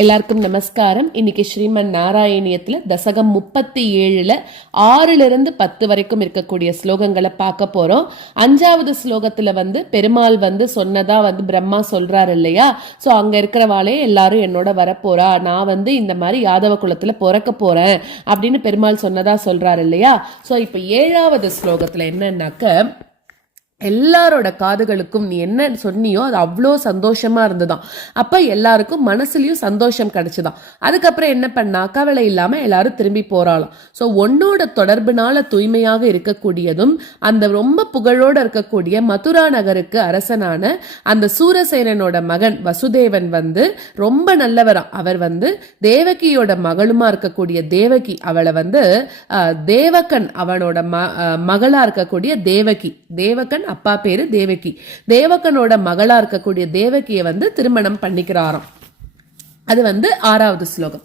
எல்லாருக்கும் நமஸ்காரம். இன்னைக்கு ஸ்ரீமன் நாராயணியத்துல தசகம் 37ல 6லிருந்து 10 வரைக்கும் இருக்கக்கூடிய ஸ்லோகங்களை பார்க்க போறோம். 5வது ஸ்லோகத்துல பெருமாள் சொன்னதா பிரம்மா சொல்றாரு இல்லையா? சோ அங்க இருக்கிறவாளே எல்லாரும் என்னோட வரப்போறா, நான் இந்த மாதிரி யாதவ குலத்துல பிறக்க போறேன் அப்படின்னு பெருமாள் சொன்னதா சொல்றாரு இல்லையா? சோ இப்ப 7வது ஸ்லோகத்துல என்னன்னாக்க, எல்லாரோட காதுகளுக்கும் நீ என்ன சொன்னியோ அது அவ்வளோ சந்தோஷமா இருந்துதான். அப்ப எல்லாருக்கும் மனசுலயும் சந்தோஷம் கிடைச்சுதான். அதுக்கப்புறம் என்ன பண்ணா, கவலை இல்லாம எல்லாரும் திரும்பி போறாளாம். ஸோ உன்னோட தொடர்புனால தூய்மையாக இருக்கக்கூடியதும் அந்த ரொம்ப புகழோட இருக்கக்கூடிய மதுரா நகருக்கு அரசனான அந்த சூரசேனனோட மகன் வசுதேவன் ரொம்ப நல்லவரா. அவர் தேவகியோட மகளுமா இருக்கக்கூடிய தேவகி, அவளை தேவகன் அவனோட மகளா இருக்கக்கூடிய தேவகி, தேவகன் அப்பா பேரு தேவகி, தேவகனோட மகளா இருக்கக்கூடிய தேவகியை திருமணம் பண்ணிக்கிறாராம். அது 6வது ஸ்லோகம்.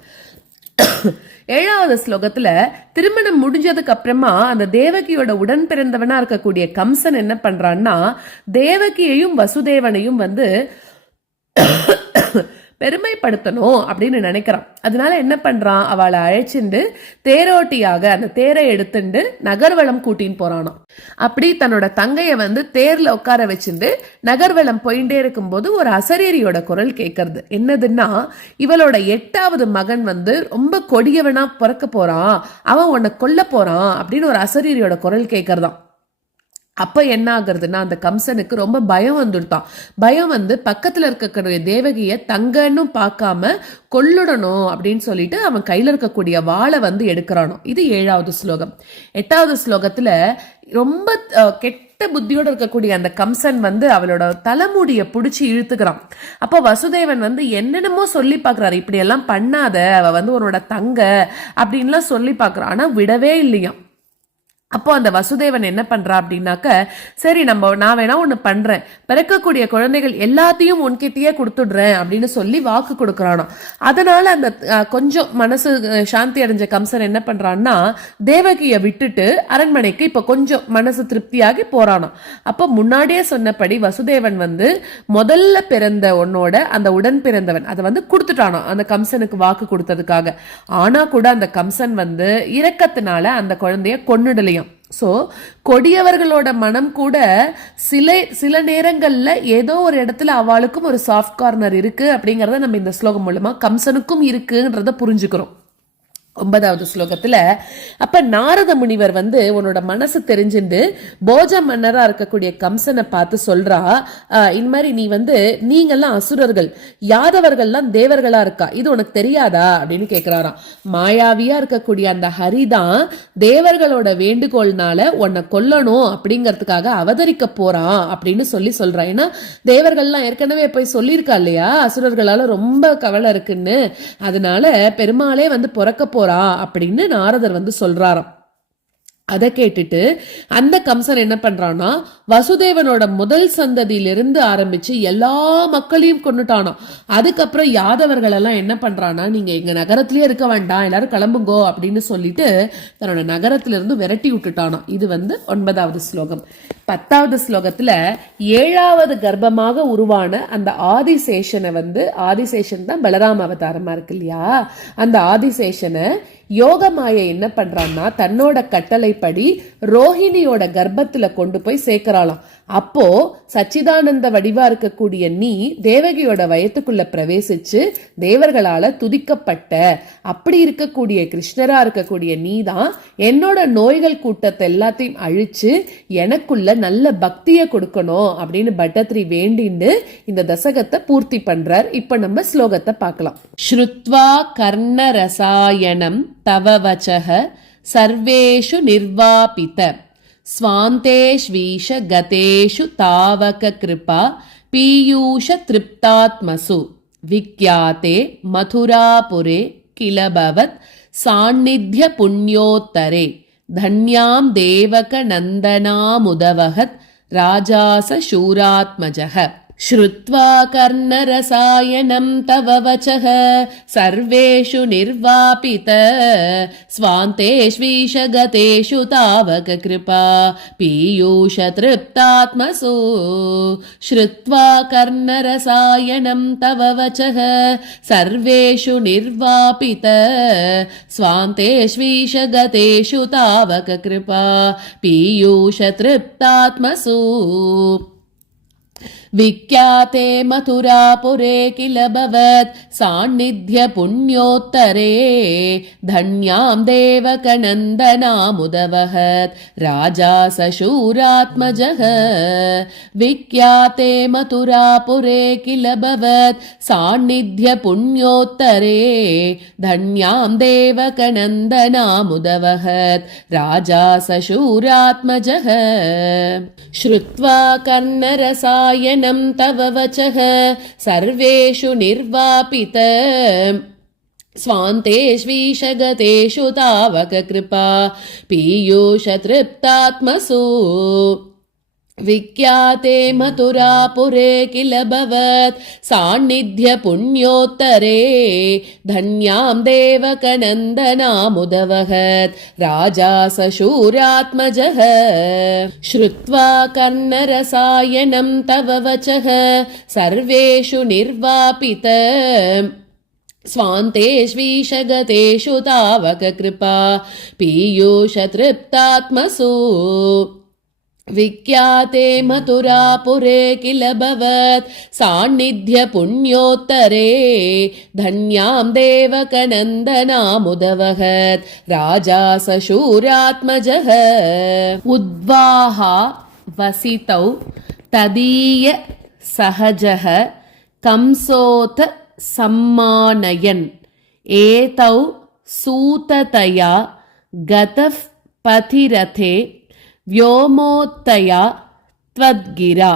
7வது ஸ்லோகத்துல திருமணம் முடிஞ்சதுக்கு அப்புறமா அந்த தேவகியோட உடன் பிறந்தவனா இருக்கக்கூடிய கம்சன் என்ன பண்றான்னா, தேவகியையும் வசுதேவனையும் பெருமைப்படுத்தணும் அப்படின்னு நினைக்கிறான். அதனால என்ன பண்றான், அவளை அழைச்சிண்டு தேரோட்டியாக அந்த தேரை எடுத்துட்டு நகர்வலம் கூட்டின்னு போறானோ. அப்படி தன்னோட தங்கைய தேர்ல உட்கார வச்சுட்டு நகர்வலம் போயிட்டே இருக்கும்போது ஒரு அசரீரியோட குரல் கேட்கறது. என்னதுன்னா, இவளோட 8வது மகன் ரொம்ப கொடியவனா பிறக்க போறான், அவன் உன்னை கொல்ல போறான் அப்படின்னு ஒரு அசரீரியோட குரல் கேட்கறதான். அப்ப என்ன ஆகுறதுன்னா, அந்த கம்சனுக்கு ரொம்ப பயம் வந்துட்டான். பயம் பக்கத்துல இருக்கக்கூடிய தேவகிய தங்கன்னு பார்க்காம கொல்லுடணும் அப்படின்னு சொல்லிட்டு அவன் கையில இருக்கக்கூடிய வாளை எடுக்கிறானோ. இது 7வது ஸ்லோகம். 8வது ஸ்லோகத்துல ரொம்ப கெட்ட புத்தியோட இருக்கக்கூடிய அந்த கம்சன் அவளோட தலைமுடிய புடிச்சு இழுத்துக்கிறான். அப்ப வசுதேவன் என்னென்னமோ சொல்லி பாக்குறாரு, இப்படி எல்லாம் பண்ணாத, அவ உன்னோட தங்க அப்படின்லாம் சொல்லி பாக்குறான். ஆனா விடவே இல்லையா. அப்போ அந்த வசுதேவன் என்ன பண்றா அப்படின்னாக்க, சரி நான் வேணா ஒண்ணு பண்றேன், பிறக்கக்கூடிய குழந்தைகள் எல்லாத்தையும் உன்கிட்டயே கொடுத்துடுறேன் அப்படின்னு சொல்லி வாக்கு கொடுக்கறானோ. அதனால அந்த கொஞ்சம் மனசு சாந்தி அடைஞ்ச கம்சன் என்ன பண்றான்னா, தேவகிய விட்டுட்டு அரண்மனைக்கு இப்ப கொஞ்சம் மனசு திருப்தியாகி போறானோ. அப்ப முன்னாடியே சொன்னபடி வசுதேவன் முதல்ல பிறந்த உன்னோட அந்த உடன் பிறந்தவன் அதை கொடுத்துட்டானோ அந்த கம்சனுக்கு வாக்கு கொடுத்ததுக்காக. ஆனா கூட அந்த கம்சன் இரக்கத்தினால அந்த குழந்தைய கொன்னுடலையும். சோ கொடியவர்களோட மனம் கூட சில நேரங்கள்ல ஏதோ ஒரு இடத்துல அவளுக்கும் ஒரு சாஃப்ட் கார்னர் இருக்கு அப்படிங்கறத நம்ம இந்த ஸ்லோகம் மூலமா கம்சனுக்கும் இருக்குன்றத புரிஞ்சுக்கிறோம். 9வது ஸ்லோகத்துல அப்ப நாரத முனிவர் உன்னோட மனசு தெரிஞ்சுண்டு போஜ மன்னரா இருக்கக்கூடிய கம்சனை பார்த்து சொல்றா, இந்த மாதிரி நீங்கெல்லாம் அசுரர்கள், யாதவர்கள்லாம் தேவர்களா இருக்கா, இது உனக்கு தெரியாதா அப்படின்னு கேக்குறாராம். மாயாவியா இருக்கக்கூடிய அந்த ஹரிதான் தேவர்களோட வேண்டுகோள்னால உன்னை கொல்லணும் அப்படிங்கறதுக்காக அவதரிக்க போறான் அப்படின்னு சொல்றா. ஏன்னா தேவர்கள்லாம் ஏற்கனவே போய் சொல்லியிருக்கா இல்லையா, அசுரர்களால ரொம்ப கவலை இருக்குன்னு, அதனால பெருமாளே பிறக்க போறா அப்படின்னு நாரதர் சொல்றாராம். அதை கேட்டுட்டு அந்த கம்சன் என்ன பண்றான்னா, வசுதேவனோட முதல் சந்ததியிலிருந்து ஆரம்பிச்சு எல்லா மக்களையும் கொண்டுட்டானோ. அதுக்கப்புறம் யாதவர்கள் எல்லாம் என்ன பண்றானா, நீங்க எங்க நகரத்திலேயே இருக்க வேண்டாம், எல்லாரும் கிளம்புங்கோ அப்படின்னு சொல்லிட்டு தன்னோட நகரத்திலிருந்து விரட்டி விட்டுட்டானோ. இது 9வது ஸ்லோகம். 10வது ஸ்லோகத்துல 7வது கர்ப்பமாக உருவான அந்த ஆதிசேஷனை ஆதிசேஷன் தான் பலராம அவதாரமா இருக்கு இல்லையா, அந்த ஆதிசேஷனை யோகமாயை என்ன பண்றான்னா தன்னோட கட்டளைப்படி ரோஹிணியோட கர்ப்பத்துல கொண்டு போய் சேர்க்கிறாளாம். அப்போ சச்சிதானந்த வடிவா இருக்கக்கூடிய நீ தேவகியோட வயத்துக்குள்ள பிரவேசிச்சு தேவர்களால துதிக்கப்பட்ட அப்படி இருக்கக்கூடிய கிருஷ்ணரா இருக்கக்கூடிய நீ தான் என்னோட நோய்கள் கூட்டத்தை எல்லாத்தையும் அழிச்சு எனக்குள்ள நல்ல பக்தியை கொடுக்கணும் அப்படின்னு பட்டத்ரி வேண்டிண்டு இந்த தசகத்தை பூர்த்தி பண்றார். இப்ப நம்ம ஸ்லோகத்தை பார்க்கலாம். ஸ்ருத்வா கர்ண ரசாயனம் தவ வசஹ சர்வேஷு நிர்வாபித ஸ்வாந்தேஷ்வீஷ கதேஷு தாவக கிருபா பீயூஷ திருப்தாத்மசு விக்யாதே மதுராபுரே கிலபவத் சாநித்ய புண்ணியோத்தரே தன்யாம் தேவக நந்தனாமுதவஹத் ராஜாச சூராத்மஜஹ श्रुत्वा कर्णरसायनं तव वचः सर्वेषु निर्वापित स्वान्तेष्वीशगतेषु तावक कृपा पीयूषतृप्तात्मसु श्रुत्वा कर्णरसायनं तव वचः सर्वेषु निर्वापित स्वान्तेष्वीशगतेषु तावक कृपा पीयूषतृप्तात्मसु विख्याते मथुरापुरे किल भवत् सान्निध्य पुण्योत्तरे धन्यां देवकनन्दनामुदवहत् राजा सशूरात्मजः विख्याते मथुरापुरे किल भवत् सान्निध्य पुण्योत्तरे धन्यां देवकनन्दनामुदवहत् राजा सशूरात्मजः श्रुत्वा कर्णरसायनं तव वचः सर्वेषु निर्वापित स्वान्तेष्वीशगतेषु तावक कृपा पीयूषतृप्तात्मसु विख्याते मथुरापुरे किल भवत् सान्निध्य पुण्योत्तरे धन्यां देवकनन्दनामुदवहत् राजा सशूरात्मजः श्रुत्वा कर्णरसायनं तव वचः सर्वेषु निर्वापित स्वान्तेष्वीशगतेषु तावक कृपा पीयूषतृप्तात्मसु विख्याते मथुरापुरे किल भवत् सान्निध्य पुण्योत्तरे धन्यां देवकनन्दनामुदवहत् राजा सशूरात्मजः उद्वाहा वसितौ तदीय सहजः कंसोत सम्मानयन् एतौ सूततया गतः पथिरथे व्योमोत्तया त्वद्गिरा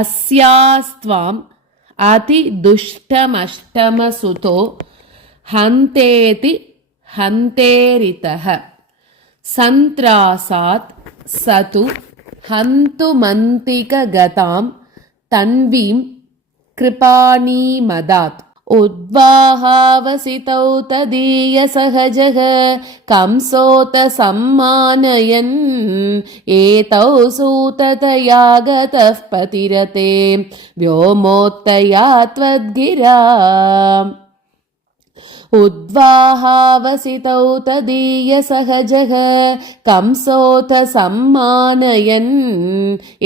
अस्यास्त्वाम् अतिदुष्टमष्टमसुतो हन्तेति हन्तेरितः सन्त्रासात् स तु हन्तुमन्तिकगतां तन्वीं कृपाणीमदात् उद्वाहावसितौ तदीयसहजः कंसोत सम्मानयन् एतौ सूततया गतः पतिरते व्योमोत्तया त्वद्गिरा उद्वाहावसितौ तदीयसहजः कंसोत सम्मानयन्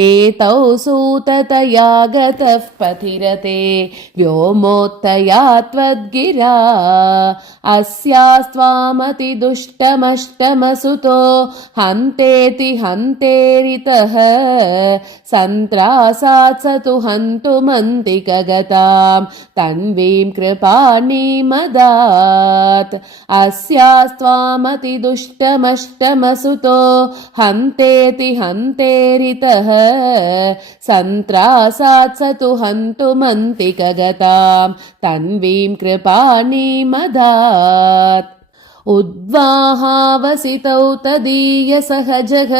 एतौ सूततया गतः पथिरते व्योमोत्तया त्वद्गिरा अस्यास्त्वामतिदुष्टमष्टमसुतो हन्तेति हन्तेरितः सन्त्रासात् स तु हन्तुमन्तिकगतां तन्वीं कृपाणीमदात् अस्यास्त्वामतिदुष्टमष्टमसुतो हन्तेति हन्तेरितः सन्त्रासात् स तु हन्तुमन्तिकगतां तन्वीं कृपाणीमदात् उद्वाहावसितौ तदीयसहजः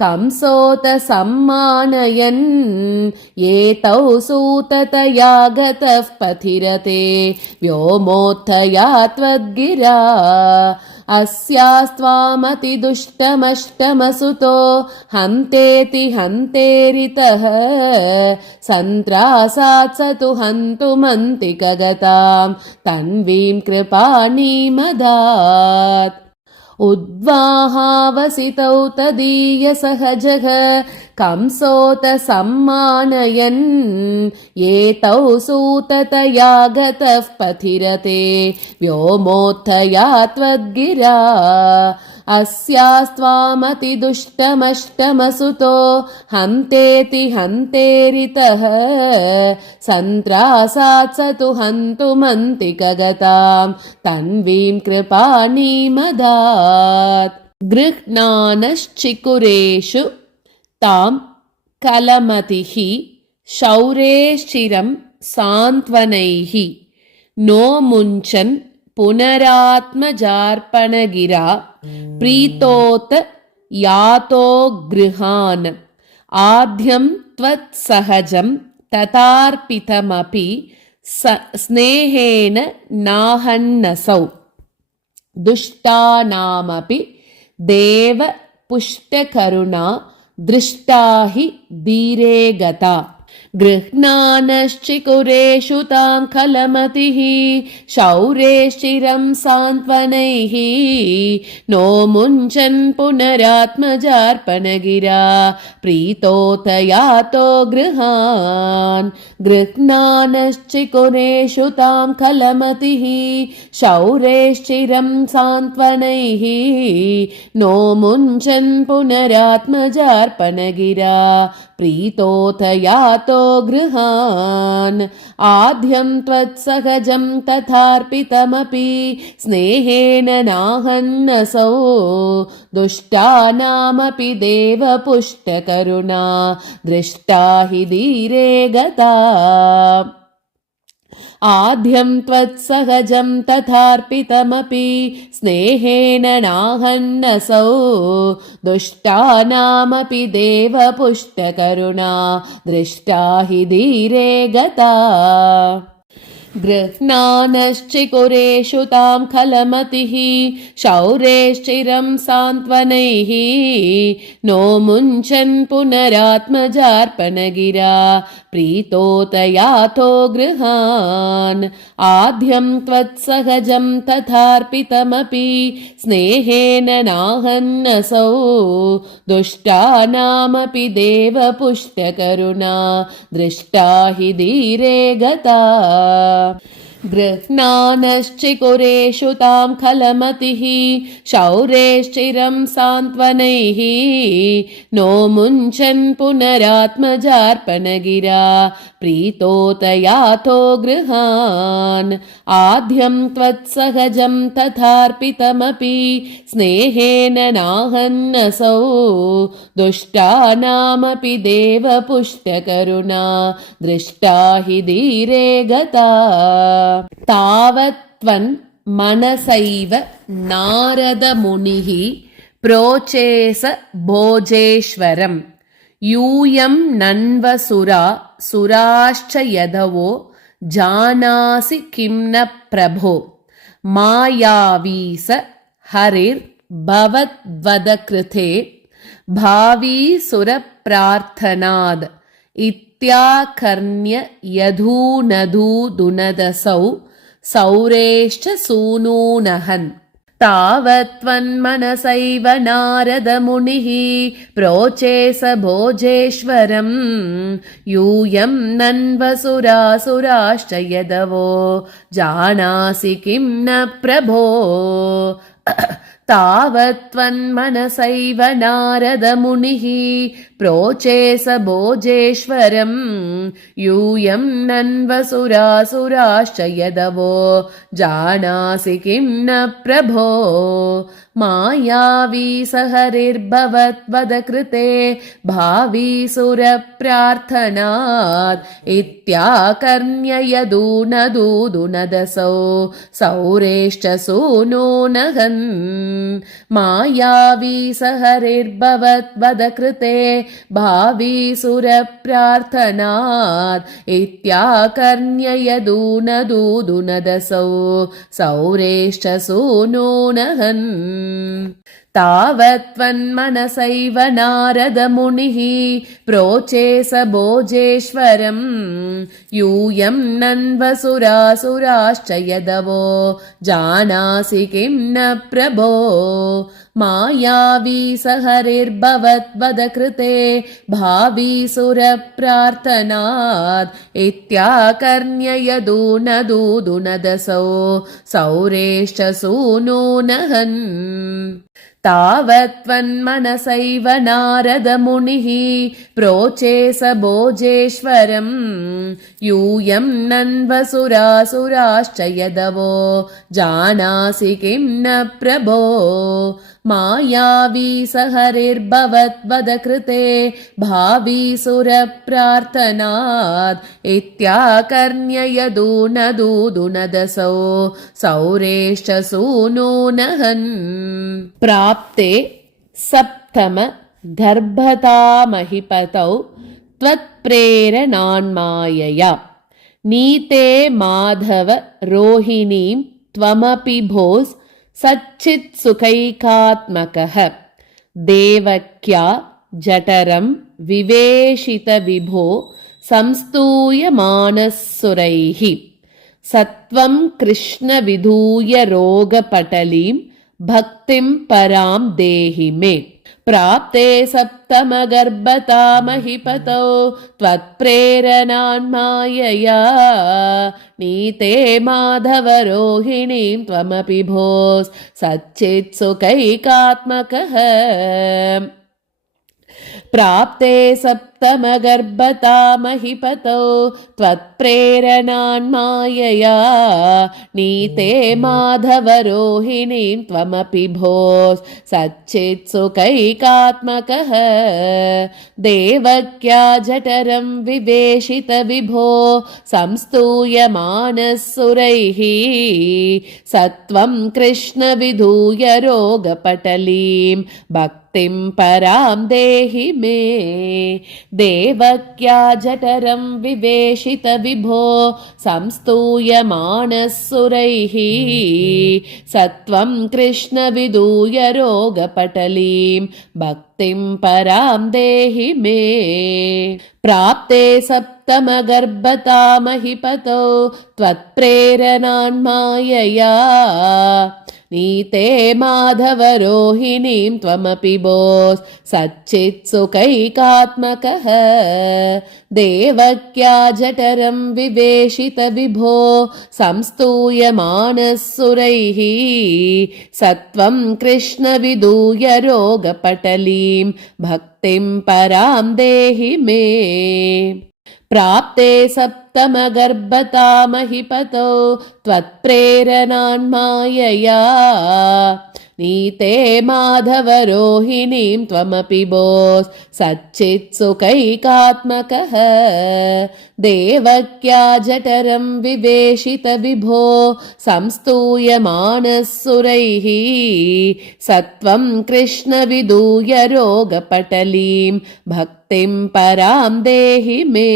कंसोत सम्मानयन् एतौ सूततया गतः पथिरते व्योमोत्तया त्वद्गिरा अस्यास्त्वामतिदुष्टमष्टमसुतो हन्तेति हन्तेरितः सन्त्रासात् स तु हन्तुमन्तिकगतां तन्वीं कृपाणीमदात् उद्वाहावसितौ तदीयसहजः कंसोत सम्मानयन् एतौ सूततया गतः पथिरते व्योमोत्तया त्वद्गिरा अस्यास्त्वामतिदुष्टमष्टमसुतो हन्तेति हन्तेरितः सन्त्रासात् स तु हन्तुमन्तिकगतां तन्वीं कृपाणीमदात् गृह्णानश्चिकुरेषु तां कलमतिः शौरेश्चिरं सान्त्वनैः नो मुञ्चन् पुनरात्मजार्पणगिरा प्रीतोत यातो गृहान् आद्यं त्वत्सहजं तथार्पितमपि स्नेहेन नाहन्नसौ दुष्टानामपि देव पुष्टकरुणा दृष्टा हि धीरे गता गृह्णानश्चिकुरेषु तां खलमतिः शौरेश्चिरं सान्त्वनैः नो मुञ्चन् पुनरात्मजार्पणगिरा प्रीतोतयातो गृहान् गृह्णानश्चिकुरेषु तां खलमतिः शौरेश्चिरं सान्त्वनैः नो मुञ्चन् पुनरात्मजार्पणगिरा प्रीतोतयातो गृहान् आद्यं त्वत्सहजं तथार्पितमपि स्नेहेन नाहन्नसौ दुष्टानामपि देवपुष्टकरुणा दृष्टा हि धीरे गता आद्यं त्वत्सहजं तथार्पितमपि स्नेहेन नाहन्नसौ दुष्टानामपि देवपुष्टकरुणा दृष्टा हि धीरे गता गृह्णानश्चिकुरेषु तां खलमतिः शौरेश्चिरं सान्त्वनैः नो मुञ्चन् पुनरात्मजार्पणगिरा प्रीतोतयातो गृहान् आद्यं त्वत्सहजं तथार्पितमपि स्नेहेन नाहन्नसौ दुष्टानामपि देवपुष्टकरुणा दृष्टा हि धीरे गता गृह्णानश्चिकुरेषु तां खलमतिः शौरेश्चिरं सान्त्वनैः नो मुञ्चन् पुनरात्मजार्पणगिरा प्रीतोतयातो गृहान् आद्यं त्वत्सहजं तथार्पितमपि स्नेहेन नाहन्नसौ दुष्टानामपि देवपुष्टकरुणा दृष्टा हि धीरे गता तावत्त्वन् मनसैव नारदमुनिः प्रोचेस भोजेश्वरम् यूयं नन्वसुरा सुराश्च यदवो जानासि किं न प्रभो मायावी स हरिर्भवद्वदकृते भावी सुरप्रार्थनाद् इत्याकर्ण्य यधूनधूदुनदसौ सौरेश्च सूनूनहन् तावत्त्वन्मनसैव नारदमुनिः प्रोचेस भोजेश्वरम् यूयं नन्वसुरासुराश्च यदवो जानासि किं न प्रभो तावत्त्वन्मनसैव नारदमुनिः प्रोचेस भोजेश्वरम् यूयं नन्वसुरासुराश्च यदवो जानासि किं न प्रभो मायावी स हरिर्भवद्वदकृते भावी सुरप्रार्थनात् इत्याकर्ण्य यदूनदूदुनदसौ सौरेश्च सूनूनहन् मायावी स हरिर्भवद्वदकृते भावी सुरप्रार्थनात् इत्याकर्ण्य यदूनदूदुनदसौ सौरेश्च सूनूनहन् तावत्त्वन्मनसैव नारदमुनिः प्रोचेस भोजेश्वरम् यूयं नन्वसुरासुराश्च यदवो जानासि किं न प्रभो मायावी स हरिर्भवद्वदकृते भावी सुरप्रार्थनात् इत्याकर्ण्य यदूनदूदुनदसौ सौरेश्च सूनूनहन् तावत्त्वन्मनसैव नारदमुनिः प्रोचेस भोजेश्वरम् यूयं नन्वसुरासुराश्च यदवो जानासि किं न प्रभो मायावी स हरिर्भवद्वदकृते भावी सुरप्रार्थनात् इत्याकर्ण्य यदूनदूदुनदसौ सौरेश्च सूनूनहन् प्राप्ते सप्तम गर्भतामहिपतौ त्वत्प्रेरणान्मायया नीते माधव रोहिणीं त्वमपि भोस् सच्चित्सुखैकात्मकः देवक्या जठरं विवेशित विभो संस्तूयमानः सुरैः सत्वं कृष्ण विधूय रोगपटलीं भक्तिं परां देहि मे प्राप्ते सप्तमगर्भता महीपतौ त्वत्प्रेरणान्मायया नीते माधवरोहिणीं त्वमपि भोस् सच्चित्सुखैकात्मकः प्राप्ते सप्तमगर्भता महीपतौ त्वत्प्रेरणान्मायया नीते माधवरोहिणीं त्वमपि भोस् सच्चित्सुखैकात्मकः देवक्या जठरं विवेशित विभो संस्तूयमानः सुरैः सत्वं कृष्ण विधूय रोगपटलीं भक्तिं परां देहि मे देवक्या जठरं विवेशित विभो संस्तूयमानः सुरैः सत्वं कृष्ण विधूय रोगपटलीं भक्तिं परां देहि मे प्राप्ते सप्तमगर्भता महीपतौ त्वत्प्रेरणान्मायया नीते माधवरोहिणीं त्वमपि भोस् सच्चित्सुखैकात्मकः देवक्या जठरं विवेशित विभो संस्तूयमानः सुरैः सत्वं कृष्ण विधूय रोगपटलीं भक्तिं परां देहि मे प्राप्ते सप्तमगर्भता महीपतौ त्वत्प्रेरणान्मायया नीते माधवरोहिणीं त्वमपि भोस् सच्चित्सुखैकात्मकः देवक्या जठरं विवेशित विभो संस्तूयमानः सुरैः सत्वं कृष्ण विधूय रोगपटलीं भक्तिं परां देहि मे